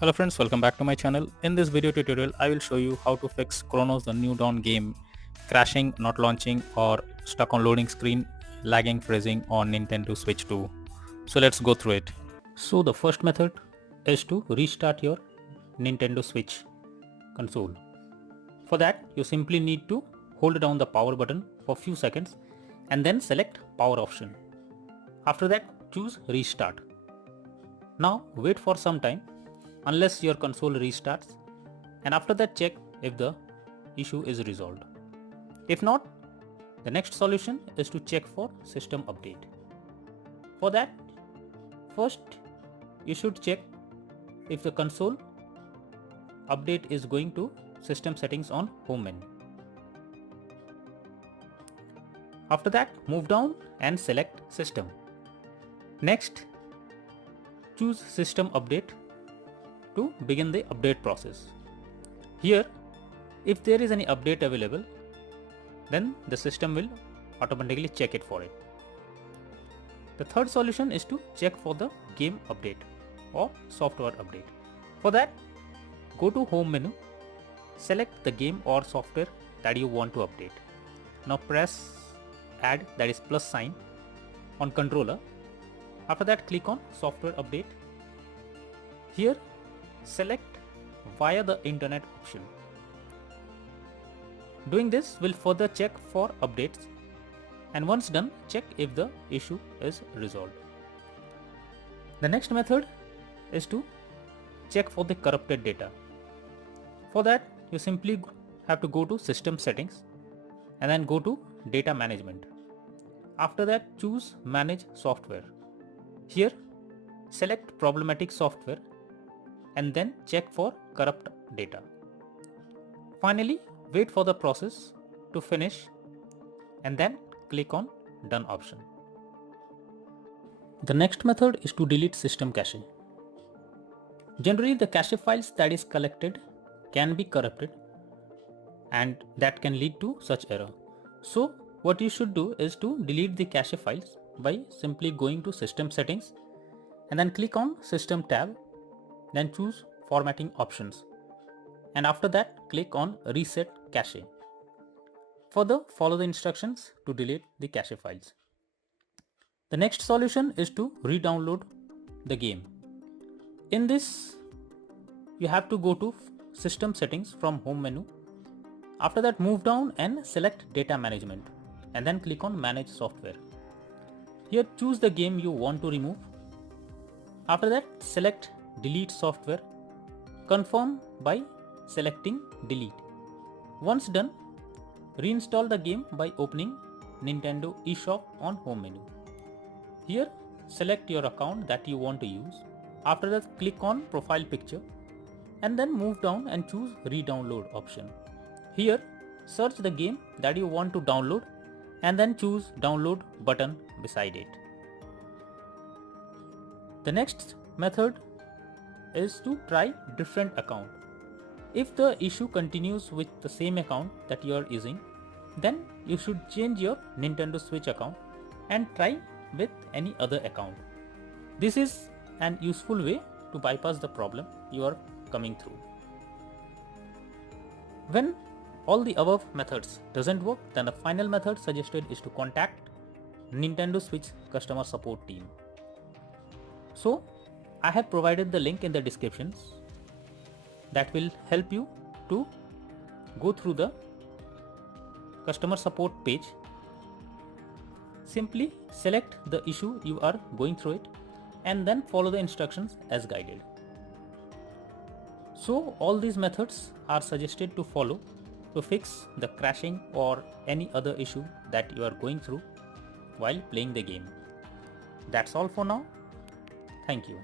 Hello friends, welcome back to my channel. In this video tutorial, I will show you how to fix Chronos the new Dawn game crashing, not launching or stuck on loading screen, lagging, freezing on Nintendo Switch 2. So let's go through it. So the first method is to restart your Nintendo Switch console. For that, you simply need to hold down the power button for few seconds and then select power option. After that, choose restart. Now wait for some time unless your console restarts, and after that check if the issue is resolved. If not, the next solution is to check for system update. For that, first you should check if the console update is going to system settings on home menu. After that, move down and select system. Next, choose system update to begin the update process. Here, if there is any update available, then the system will automatically check it for it. The third solution is to check for the game update or software update. For that, go to home menu, select the game or software that you want to update. Now press add, that is plus sign, on controller. After that, click on software update. Here, select via the internet option. Doing this will further check for updates, and once done, check if the issue is resolved. The next method is to check for the corrupted data. For that, you simply have to go to system settings and then go to data management. After that, choose manage software. Here, select problematic software and then check for corrupt data. Finally, wait for the process to finish and then click on done option. The next method is to delete system cache. Generally, the cache files that is collected can be corrupted and that can lead to such error. So what you should do is to delete the cache files by simply going to system settings and then click on system tab, then choose formatting options, and after that click on reset cache. Further, follow the instructions to delete the cache files. The next solution is to re-download the game. In this, you have to go to system settings from home menu. After that, move down and select data management and then click on manage software. Here, choose the game you want to remove. After that, select delete software. Confirm by selecting delete. Once done, reinstall the game by opening Nintendo eShop on home menu. Here, select your account that you want to use. After that, click on profile picture and then move down and choose re-download option. Here, search the game that you want to download and then choose download button beside it. The next method is to try different account. If the issue continues with the same account that you are using, then you should change your Nintendo Switch account and try with any other account. This is an useful way to bypass the problem you are coming through. When all the above methods doesn't work, then the final method suggested is to contact Nintendo Switch customer support team. So I have provided the link in the descriptions that will help you to go through the customer support page. Simply select the issue you are going through it and then follow the instructions as guided. So all these methods are suggested to follow to fix the crashing or any other issue that you are going through while playing the game. That's all for now. Thank you.